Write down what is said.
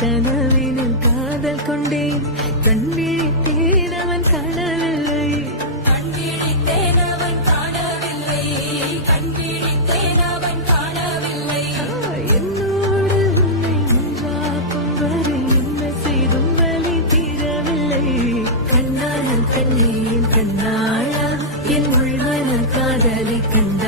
கனவினில் காதல் கொண்டேன் கண் விழித்தேன் அவன் காணவில்லை என்னோடு உன்னை ஒன்றாக்கும் வரை என்ன செய்தும் வலி தீரவில்லை கண்ணான கண்ணே கண்ணாளா என் உள்மன காதலை கண்ண